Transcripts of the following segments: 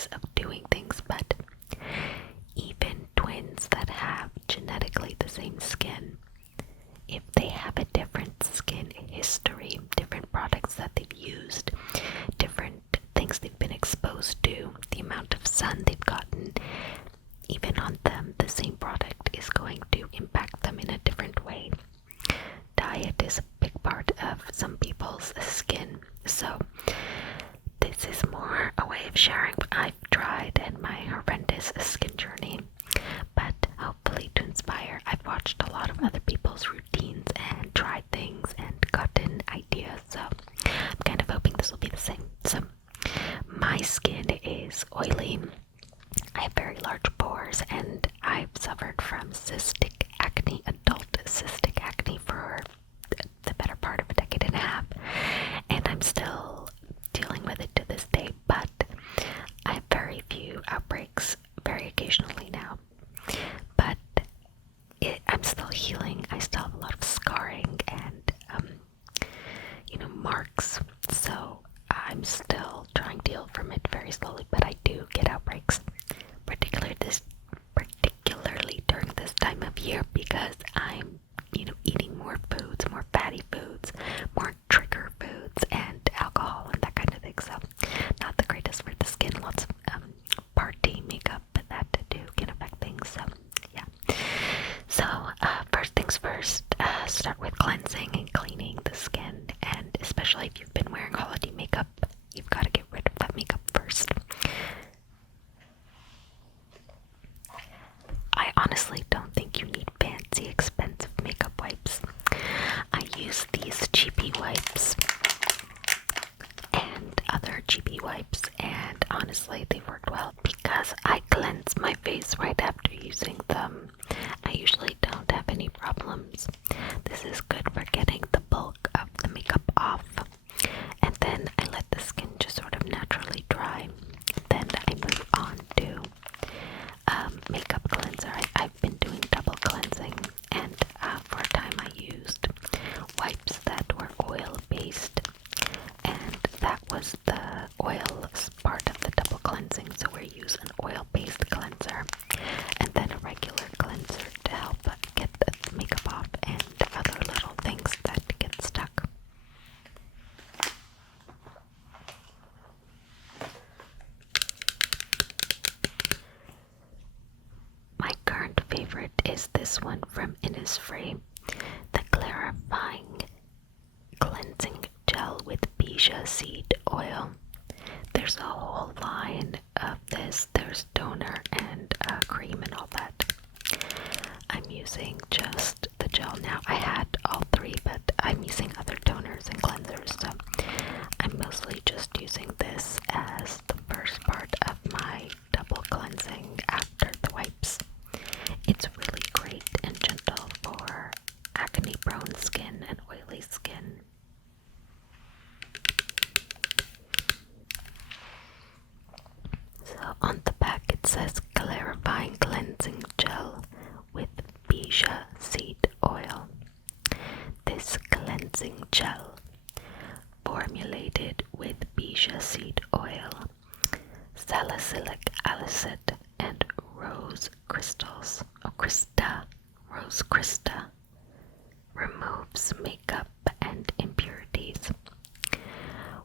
ways of doing things, but even twins that have genetically the same skin, if they have a different skin history, different products that they've used, different things they've been exposed to, the amount of sun they've gotten, even on them, the same product is going to impact them in a different way. Diet is a big part of some people's skin, so this is more a way of sharing what I've tried and my horrendous skin journey, but hopefully to inspire. I've watched a lot of other people's routines and tried things and gotten ideas, so I'm kind of hoping this will be the same. So my skin is oily. I have very large pores, and I've suffered from cystic acne, adult cystic acne, for the better part of a decade and a half, and I'm still dealing with it to this day, but I have very few outbreaks, very occasionally now, but I'm still healing. I still have a lot of scarring and marks, so I'm still trying to heal from it very slowly, but I do get outbreaks, particularly during this time of year, because I'm eating more foods, more fatty foods, more trigger foods, and alcohol and that kind of thing. So not the greatest for the skin. Lots of party makeup that too can affect things. So yeah. So first things first, start with cleansing and cleaning the skin, and especially if you've been wearing holiday makeup, you've got to get rid of that makeup first. I honestly don't think you need fancy, expensive makeup wipes. I use these cheapy wipes and other cheapy wipes, and honestly they've worked well because I cleanse my face right after using them. I usually don't have any problems. This is good for getting the bulk of the makeup off, and then I let the skin just sort of naturally dry. Then I move on to makeup cleanser. I've been doing double cleansing, and for a time I used wipes that were oil based, and that was the oil part of the double cleansing. So we use an oil based cleanser and then a regular cleanser to help get the makeup off and other little things that get stuck. My current favorite is this one from Innisfree, the clarifying cleansing gel with Bija seed oil. There's a whole line of this. There's toner and cream and all that. I'm using just the gel now. I had all three, but I'm using other toners and cleansers, so I'm mostly just using this as the first part of my double cleansing after the wipes. It's really great and gentle for acne-prone skin and oily skin. So on the back it says clarifying cleansing gel with Bija seed oil. This cleansing gel, formulated with Bija seed oil, salicylic acid, and rose crystals, rose crystal, removes makeup and impurities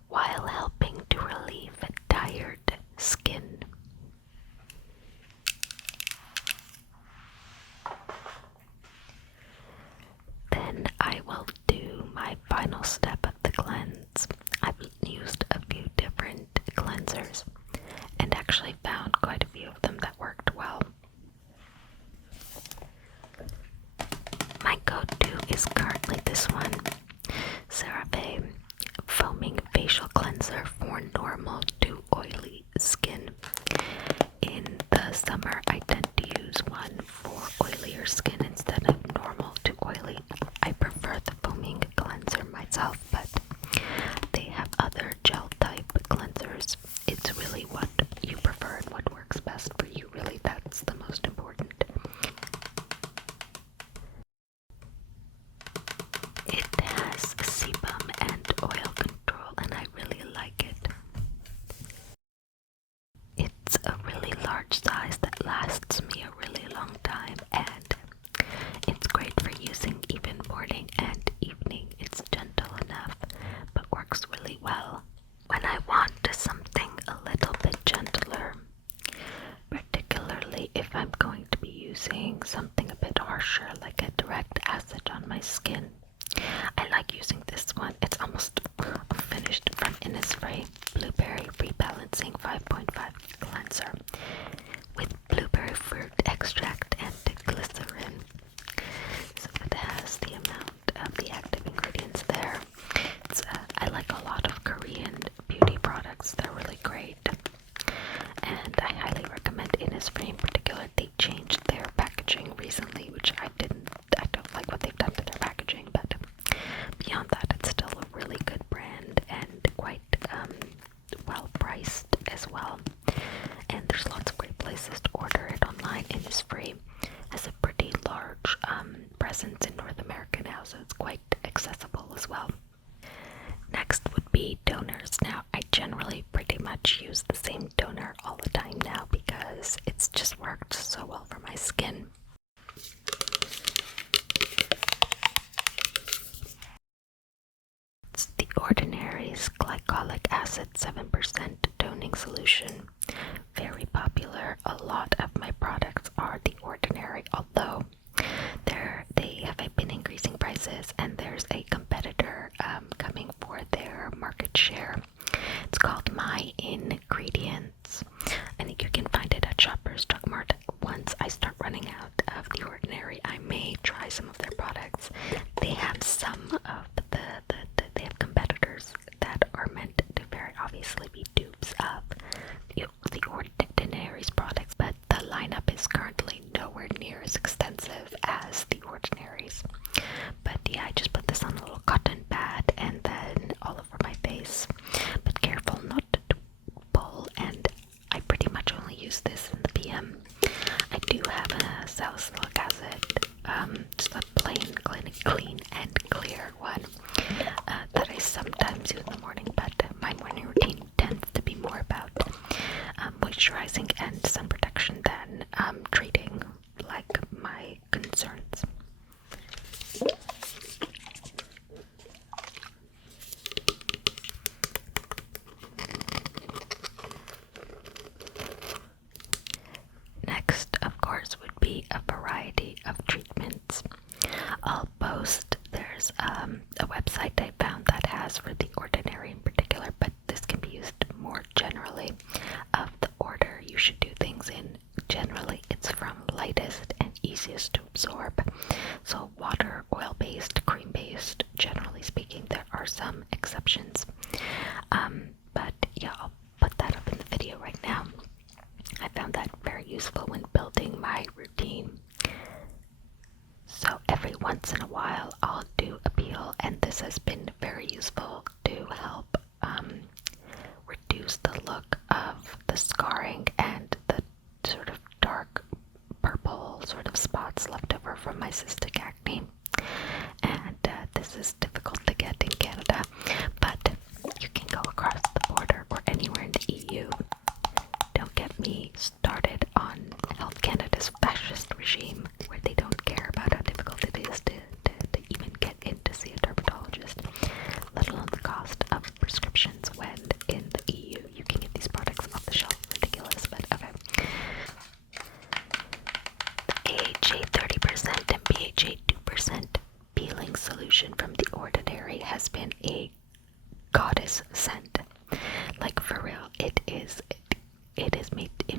while helping to relieve tired skin. Then I will do my final step of the cleanse. I've used a few different cleansers and actually found quite a few of them that worked well. My go-to is currently this one. morning and evening. It's gentle enough, but works really well. When I want something a little bit gentler, particularly if I'm going to be using something a bit harsher like a direct acid on my skin, I like using this one. It's almost finished, from Innisfree Blueberry Rebalancing 5.5 Cleanser with blueberry fruit extract and glycerin. So it has the amount of the active ingredients there. I like a lot of Korean beauty products. They're really great. And I highly recommend Innisfree in particular. They changed their packaging recently, which I don't like what they've done to their packaging, but beyond that, it's still a really good brand and quite well priced as well. And there's lots of great places to order it online. Innisfree has a pretty large presence in North America now, so it's quite accessible as well. Next would be toners. Now, I generally pretty much use the same toner all the time now because it's just worked so well for my skin. It's The Ordinary's Glycolic Acid 7% Toning Solution. Very popular. A lot of my products are The Ordinary, although they have been increasing prices, and there's a competitor coming for their market share. It's called My Ingredients. I think you can find it at Shoppers Drug Mart. Once I start running out of The Ordinary, I may try some of their products. They have some of they have competitors that are meant to very obviously be dupes of The Ordinary's products, but the lineup is currently nowhere near as extensive as The Ordinary's. But yeah, I just put this on a little cotton pad and then all over my face. But careful not to pull, and I pretty much only use this in the PM. I do have a salicylic acid, just a plain, clean and clear one that I sometimes use in the morning, but my morning routine tends to be more about moisturizing and sun protection than treating like my concerns. Next, of course, would be a variety of treatments. I'll post, there's a website I found that has for The Ordinary in particular, but this can be used more generally, of the order you should do things in. Generally, it's from lightest and easiest to absorb. So water, oil-based, cream-based, generally speaking. There are some exceptions. But yeah, I'll put that up in the video right now. I found that very useful when building my routine. So every once in a while, I'll do a peel, and this has been very useful to help reduce the look of the scarring and the sort of dark purple sort of spots left over from my cystic acne. And this is difficult to get in Canada, but you can go across the border or anywhere in the EU. Don't get me started on Health Canada's fascist regime, where they don't care about how difficult it is to even get in to see a dermatologist, let alone the cost of prescriptions, when in the EU you can get these products off the shelf. Ridiculous, but okay. The AHA 30% and BHA 2% peeling solution from The Ordinary has been a goddess scent. Like, for real, it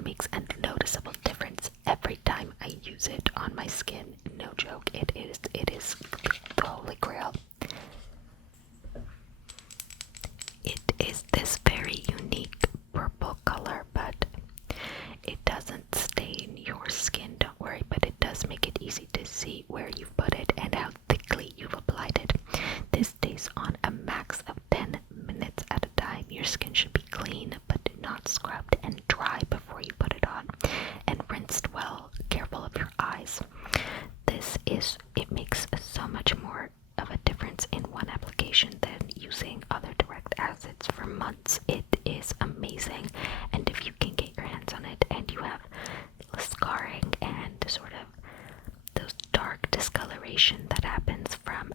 makes a noticeable difference every time I use it on my skin. No joke, it is the holy grail. It is this very unique purple color, but it doesn't stain your skin, don't worry, but it does make it easy to see where you've put it and how thickly you've applied it. This stays on a max of 10 minutes at a time. Your skin should be clean, but not scrubbed and dry before you put it on, and rinsed well. Careful of your eyes. It makes so much more of a difference in one application than using other direct acids for months. It is amazing, and if you can get your hands on it and you have scarring and sort of those dark discoloration that happens from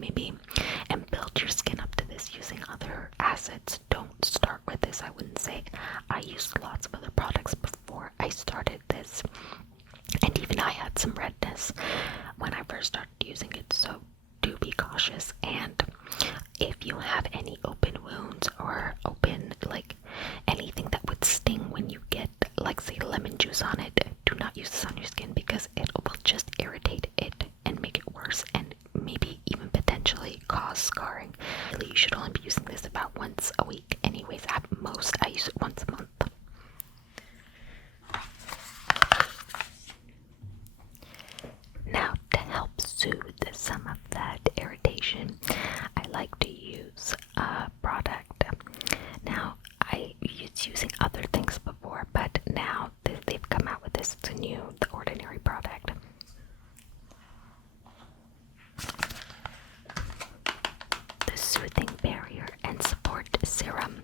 maybe, and build your skin up to this using other acids. Don't start with this. I wouldn't say. I used lots of other products before I started this, and even I had some redness when I first started using it, so do be cautious. And if you have any open wounds or open, like, anything that would sting when you get, like, say, lemon juice on it, do not use this on your skin because it will just irritate it and make it worse, and maybe even potentially cause scarring. Really, you should only be using this about once a week anyways. At most, I use it once a month. Now, to help soothe some of that irritation, I like to use a product. Now, I was using other things before, but now they've come out with this. It's a new, The Ordinary product. The Soothing Barrier and Support Serum.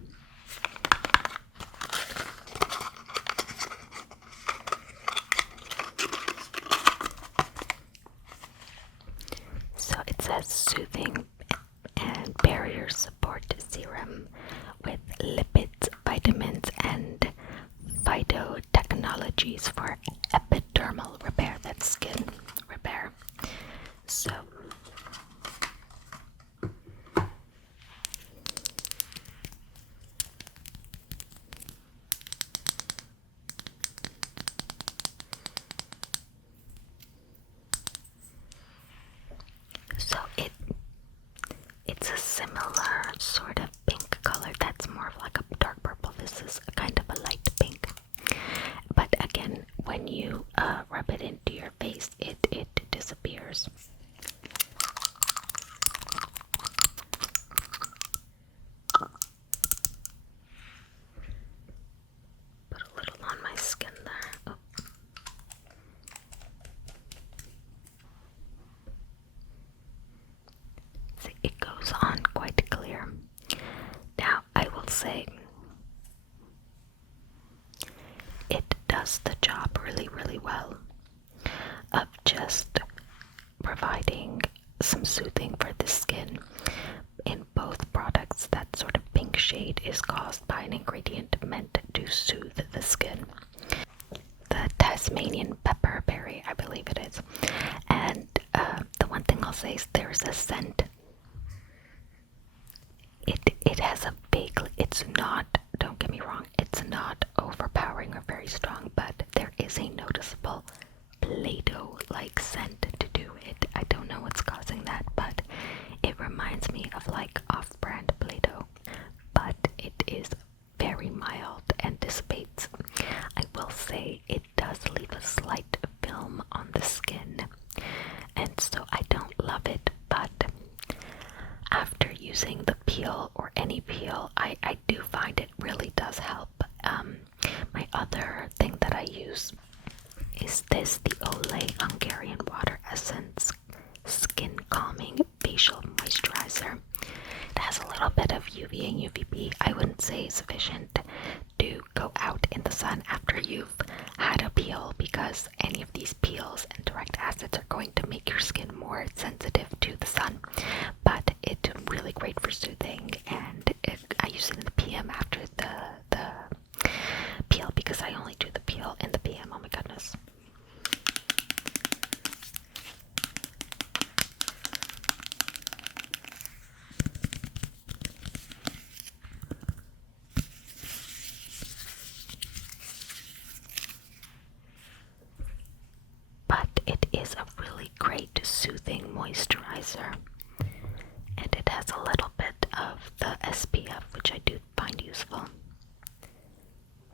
So it says Soothing and Barrier Support Serum with lipids, vitamins, and phytotechnologies for epidermal repair. That's skin repair. So it's a similar sort of pink color. That's more of like a dark purple. This is a kind of a light pink. But again, when you rub it into your face, it disappears. Put a little on my skin there. Oh. See, it goes on quite clear. Now, I will say it does the job really, really well of just providing some soothing for the skin. In both products, that sort of pink shade is caused by an ingredient meant to soothe the skin. The Tasmanian pepperberry, I believe it is. And the one thing I'll say is there's a scent. It has a vague, it's not, don't get me wrong, it's not overpowering or very strong, but there is a noticeable Play-Doh-like scent to do it. I don't know what's causing that, but it reminds me of like off-brand Play-Doh. But it is very mild and dissipates. I will say it does leave a slight film on the skin, and so I don't love it, but after using the peel or any peel, I do find it really does help. My other thing that I use is this, the Olay Hungarian Water Essence Skin Calming Facial Moisturizer. It has a little bit of UV and UVB. I wouldn't say sufficient to go out in the sun after you've had a peel, because any of these peels and direct acids are going to make your skin more sensitive to the sun. But it's really great for soothing, and I use it in the PM after the peel, because I only do the peel in the PM. Oh my goodness. But it is a really great soothing moisturizer, and it has a little bit of the SPF, which I do find useful.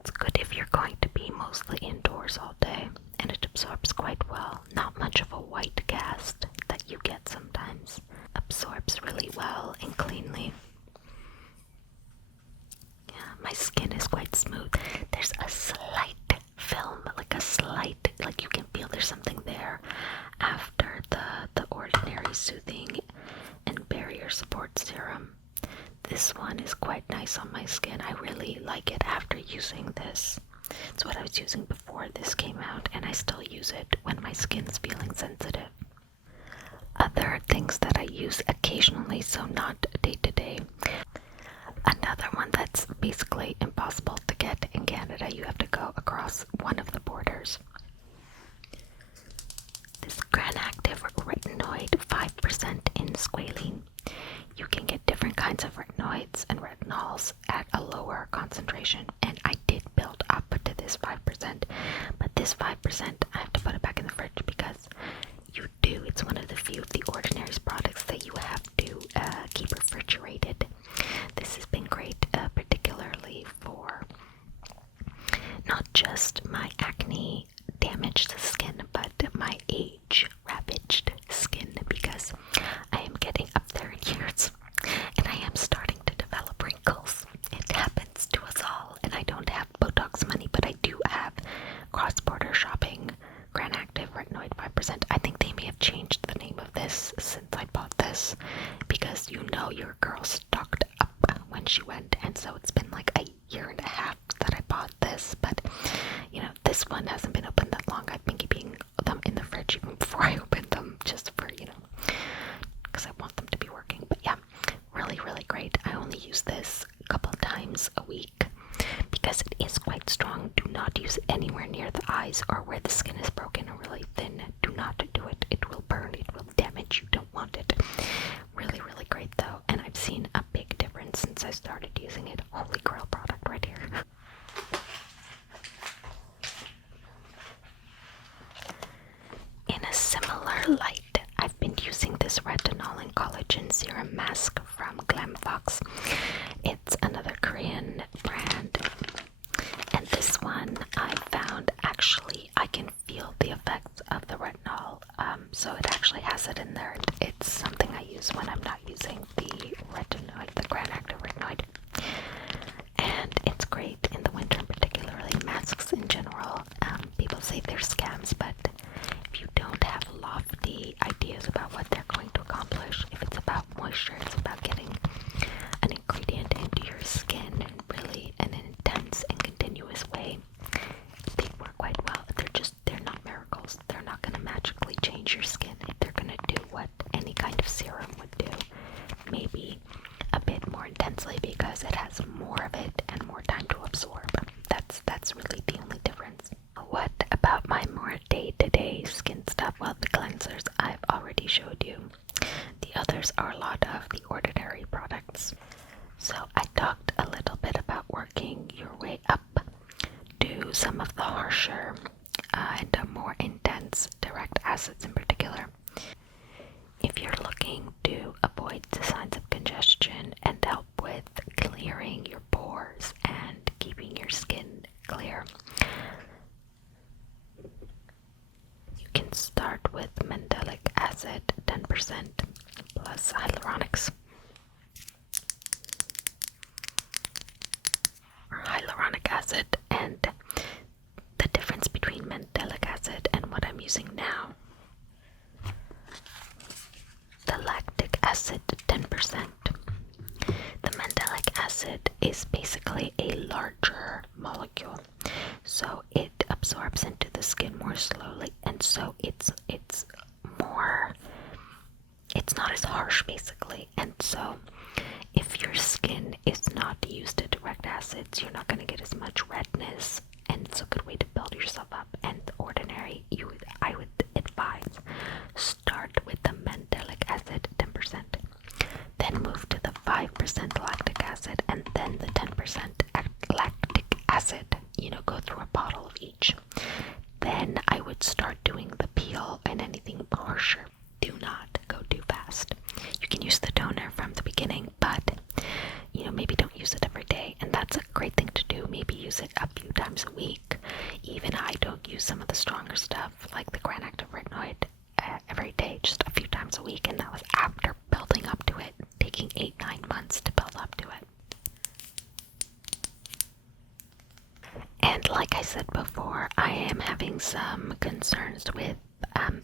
It's good if you're going to be mostly indoors all day, and it absorbs quite well. Not much of a white cast that you get sometimes. Absorbs really well and cleanly. Yeah, my skin is quite smooth. There's a slight film, like you can feel there's something there after the Ordinary Soothing and Barrier Support Serum. This one is quite nice on my skin. I really like it after using this. It's what I was using before this came out, and I still use it when my skin's feeling sensitive. Other are things that I use occasionally, so not day to day. Another one that's basically impossible to get in Canada, you have to go across one of the borders. This Gran Active Retinoid 5% in squalene. You can get different kinds of retinoids and retinols at a lower concentration, and I did build up to this 5%, but this 5% I have to put it back in the fridge because it's one of the few of the Ordinary's products that you have to keep refrigerated. This has been great, particularly for not just my acne damaged skin, but my age ravaged skin, because I am getting up there in years and I am starting to develop wrinkles. It happens to us all, and I don't have Botox money, but I do have cross-border shopping Gran Active Retinoid 5%. I think they may have changed the name of this since I bought this, because your girl stocked up when she went, and so it's been like a year and a half that I bought this, but this one hasn't been open that long. I've been keeping them in the fridge even before I opened them, just for, because I want them to be working. But yeah, really, really great. I only use this a couple of times a week because it is quite strong. Do not use it anywhere near the eyes or where the skin is broken or really thin. Do not do it. It will burn. It will damage. You don't want it. Really, really great though. And I've seen a big difference since I started using it. Holy grail product right here. In a similar light, I've been using this Retinol and Collagen Serum Mask from Glamfox. It's another Korean brand, and this one I found actually I can feel the effects of the retinol, so it actually has it in there. It's something I use when I'm not using the retinoid, the Gran Active Retinoid, and it's great in the winter, particularly masks in general. People say they're scams, but if you don't have lofty ideas about what they're going to accomplish, if it's about moisture, it's about getting an ingredient into your skin really in an intense and continuous way, they work quite well. They're not miracles. They're not going to magically change your skin. They're going to do what any kind of serum would do, maybe a bit more intensely because it has more of it and more time to absorb. That's really the only difference. What about my more day-to-day skin stuff? Well, the cleansers I've already showed you. The others are a lot of the Ordinary products. So I talked a little bit about working your way up to some of the harsher and more intense direct acids in particular. If you're looking to avoid the signs of congestion and help with clearing your pores and keeping your skin clear, you can start with mandelic acid 10% plus hyaluronics. Or hyaluronic acid, and the difference between mandelic acid and what I'm using now. The lactic acid 10%. The mandelic acid is basically a larger molecule, so it absorbs into the skin more slowly, and so it's not as harsh basically, and so if your skin is not used to direct acids, you're not going to get as much redness, and it's a good way to build yourself up. And the Ordinary, I would advise start with the mandelic acid 10%, then move to the 5% lactic acid, and then the 10% lactic acid. Go through a bottle of each. Then I would start doing the peel and anything harsher. Do not go too fast. You can use the toner from the beginning, but maybe don't use it every day, and that's a great thing to do. Maybe use it a few times a week. Even I don't use some of the stronger stuff like the Gran Active Retinoid every day, just a few times a week, and that was after building up to it, taking 8-9 months to build up to it. And like I said before, I am having some concerns with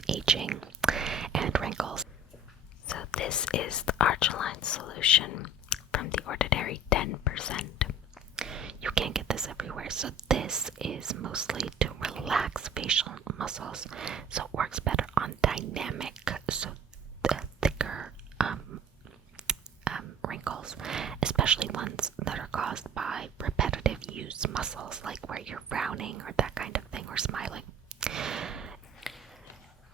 aging and wrinkles. So this is the Argiline solution from the Ordinary 10%. You can't get this everywhere, so this is mostly to relax facial muscles, so it works better on dynamic, so muscles, especially ones that are caused by repetitive use muscles, like where you're frowning or that kind of thing, or smiling.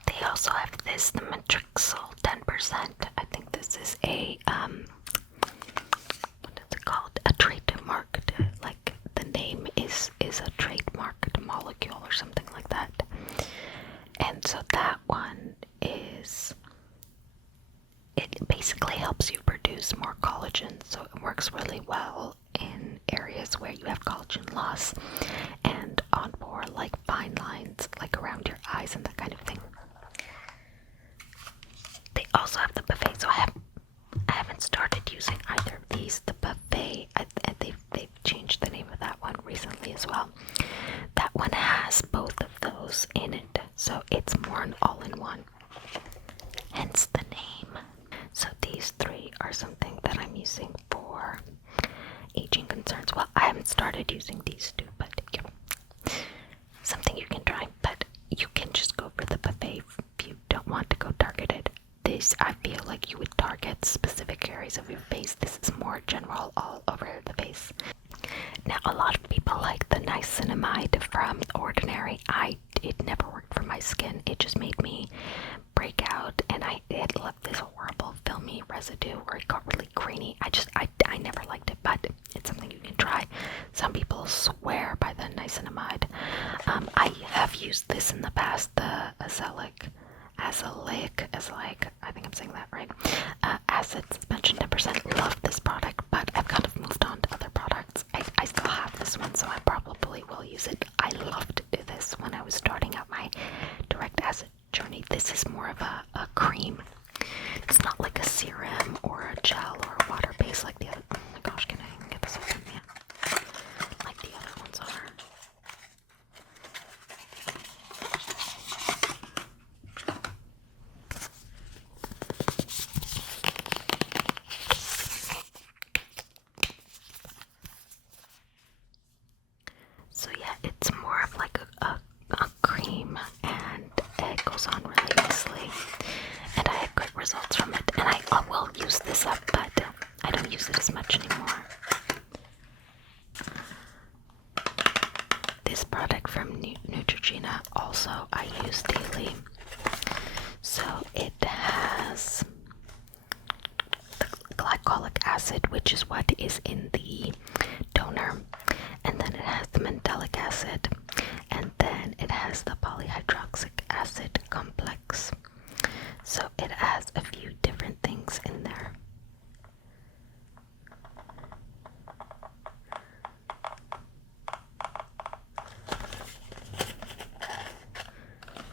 They also have this, the Matrixol 10%. I think this is a, what is it called? A trademarked, like the name is a trademarked molecule or something like that. And so that one is, it basically helps you produce more collagen. So it works really well in areas where you have collagen loss and on more like fine lines, like around your eyes and that kind of thing. They also have the buffet, so I haven't started using either of these. The buffet, they've changed the name of that one recently as well. That one has both of those in it, so it's more an all-in-one, hence the name. So these three are something that I'm using for aging concerns. Well, I haven't started using these two, but yeah, something you can try. But you can just go for the buffet if you don't want to go targeted. This, I feel like you would target specific areas of your face. This is more general, all over the face. Now, a lot of people like the niacinamide from Ordinary. It never worked for my skin. It just made me break out, and it left this horrible filmy residue, or it got really grainy. I never liked it, but it's something you can try. Some people swear by the niacinamide. I have used this in the past, the azelaic, I think I'm saying that right. Acid suspension 10%. Love this product, but I've kind of moved on to other products. I still have this one, so I probably will use it. I loved this when I was starting out my direct acid journey. This is more of a cream. It's not like a serum or a gel or water base like the other. Oh my gosh, can I get this open? Yeah. Like the other ones are. So yeah, it's more of like a cream, and it goes on really nicely, and I had great results from it, and I will use this up, but I don't use it as much anymore. This product from Neutrogena also I use daily. So it has the glycolic acid, which is what is in the toner, and then it has the mandelic acid, and then it has the polyhydroxylic acid complex. So it has a few different things in there.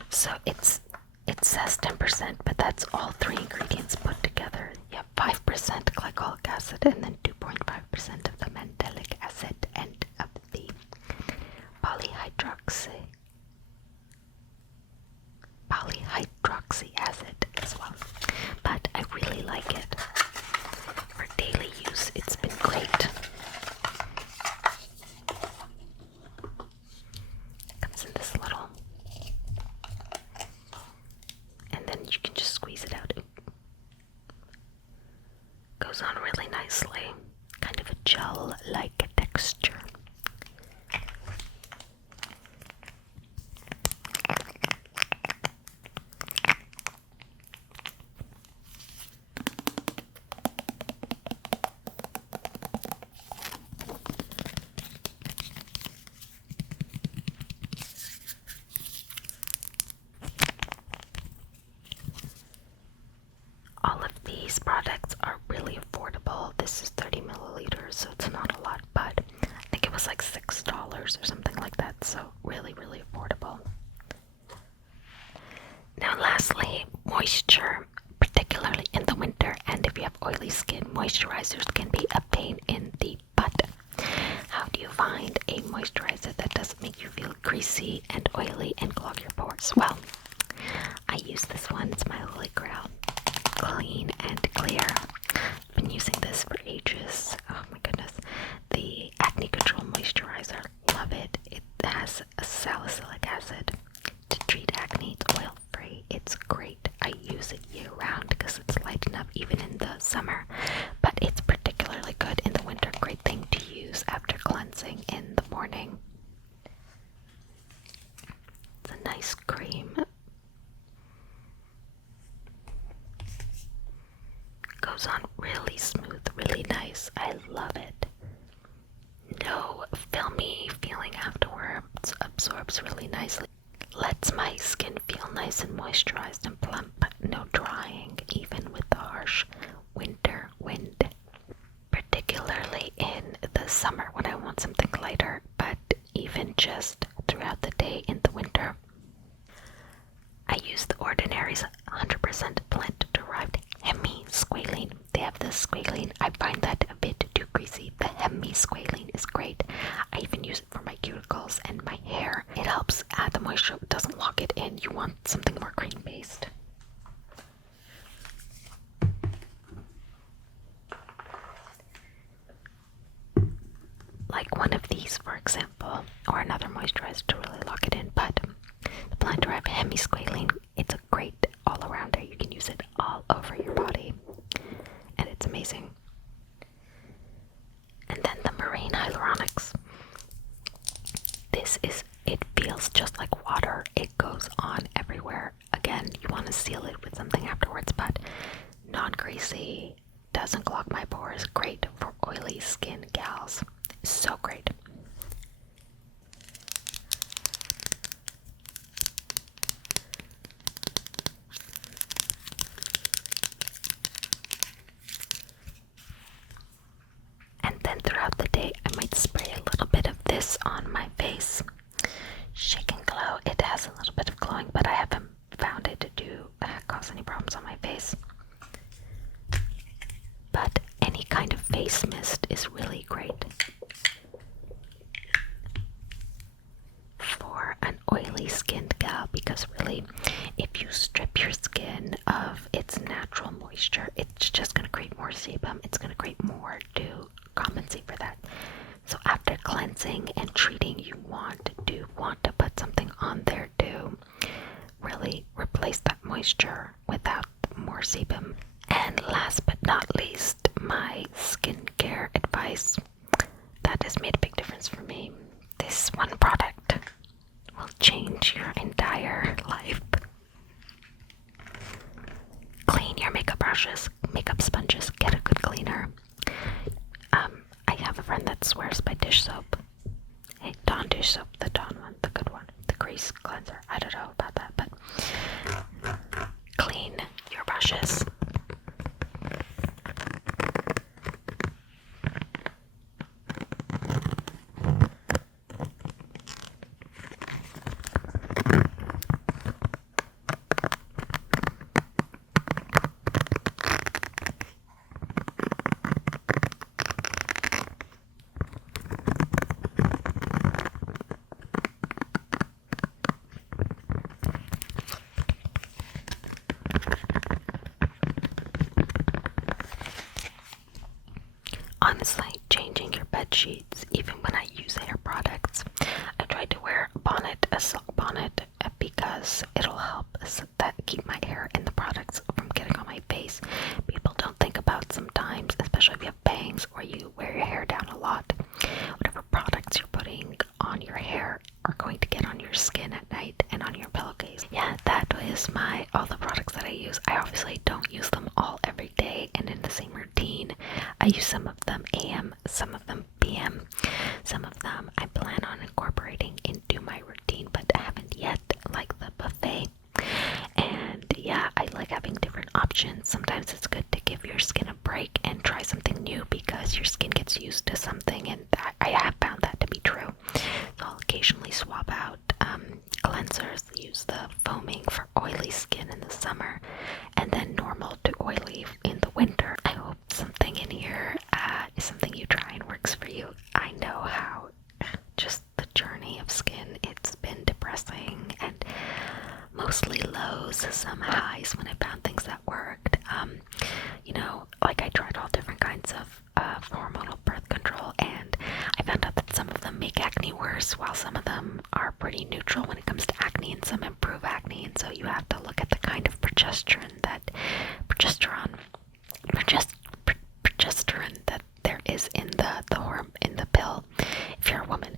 So it says 10%, but that's all three ingredients put together. You have 5% glycolic acid, and then 2.5% of the mandelic acid, and of the polyhydroxy acid as well. But I really like it. For daily use, it's been great. Comes in this little, and then you can just squeeze it out. It goes on really nicely. Kind of a gel-like texture. All of these products are really affordable. This is 30 milliliters, so it's not a lot, but I think it was like $6 or something like that, so really, really affordable. Now lastly, moisture, particularly in the winter, and if you have oily skin, moisturizers can be a pain in the butt. How do you find a moisturizer that doesn't make you feel greasy and oily and clog your pores? Well, I use this one. It's my holy grail. Clean and clear. I've been using this for ages. Oh my goodness. The Acne Control Moisturizer. Love it. It has a salicylic acid to treat acne. It's oil free. It's great. I use it year round because it's light enough even in the summer. But it's particularly morning. It's a nice cream. Goes on really smooth, really nice. I love it. No filmy feeling afterwards, absorbs really nicely. Lets my skin feel nice and moisturized and plump. No drying, even with the harsh winter wind. Particularly in the summer when I want something lighter, but even just throughout the day in the winter. I use the Ordinary's 100% plant-derived hemi-squalene. They have this squalene. I find that a bit too greasy. The hemi-squalene is great. I even use it for my cuticles and my hair. It helps add the moisture. It doesn't lock it in. You want something more cream-based. Like one of these, for example, or another moisturizer to really lock it in, but the plant-derived hemi-squalene, it's a great all-arounder. You can use it all over your body, and it's amazing. And then the Marine Hyaluronics. It feels just like water. It goes on everywhere. Again, you want to seal it with something afterwards, but non-greasy, doesn't clog my pores, great for oily skin gals. So great. And then throughout the day, I might spray a little bit of this on my face. Shake and Glow. It has a little bit of glowing, but I haven't found it to cause any problems on my face. But any kind of face mist is really great for an oily skinned gal, because really, if you strip your skin of its natural moisture, it's just going to create more sebum. It's going to create more to compensate for that. So after cleansing and treating, you want to put something on there to really replace that moisture without more sebum. And last but not least, my skincare advice that has made a big difference for me. This one product will change your entire life. Clean your makeup brushes, makeup sponges, get a good cleaner. I have a friend that swears by dish soap. Hey, Dawn dish soap, the Dawn one, the good one, the grease cleanser. I don't know about that, but clean your brushes. Honestly, changing your bed sheets, even when I use hair products, I try to wear a silk bonnet, because it'll help that keep my hair and the products from getting on my face. People don't think about sometimes, especially if you have bangs or you wear your hair down a lot, whatever products you're putting on your hair are going to get on your skin at night and on your pillowcase. Yeah, that is all the products that I use. I obviously don't use them all every day and in the same routine. I use some of them AM, some of them PM, some of them I plan on incorporating into my routine, but I haven't yet, like the buffet. And yeah, I like having different options. Sometimes it's good to give your skin a break and try something new, because your skin gets used to something, and I have found that to be true. So I'll occasionally swap out cleansers, use the foaming for oily skin in the summer, and then normal to oily in the winter. I hope something in here is something you try and works for you. I know how just the journey of skin, it's been depressing and mostly lows, some highs when I found things that worked. Like I tried all different kinds of hormonal birth control, and I found out that some of them make acne worse, while some of them are pretty neutral when it comes to acne, and some improve acne. And so you have to look at the kind of progesterone that there is in the pill, if you're a woman.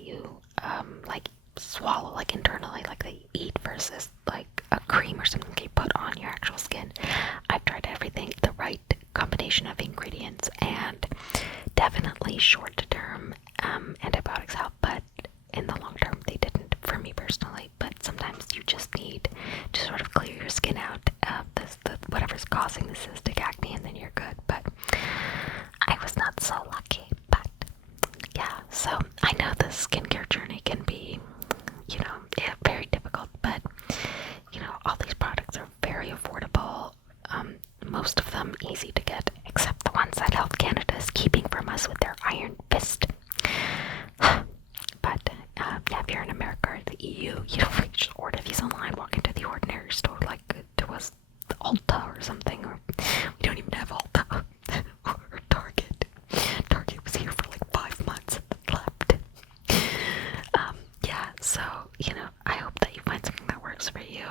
that you like swallow like internally, like that you eat, versus like a cream or something you put on your actual skin. I've tried everything, the right combination of ingredients, and definitely short term antibiotics help, but in the long term they didn't for me personally. But sometimes you just need to sort of clear your skin out of whatever's causing the cystic acne, and then you're good. But I was not so lucky. But yeah, so I know the skincare journey can be, very difficult, but all these products are very affordable. Most of them easy to get, except the ones that Health Canada is keeping from us with their iron fist. But if you're in America or the EU, you just order these online, walk into the ordinary store like to us, Ulta or something, or we don't even have Ulta or Target. Target was here for like 5 months and left. Yeah, so I hope that you find something that works for you.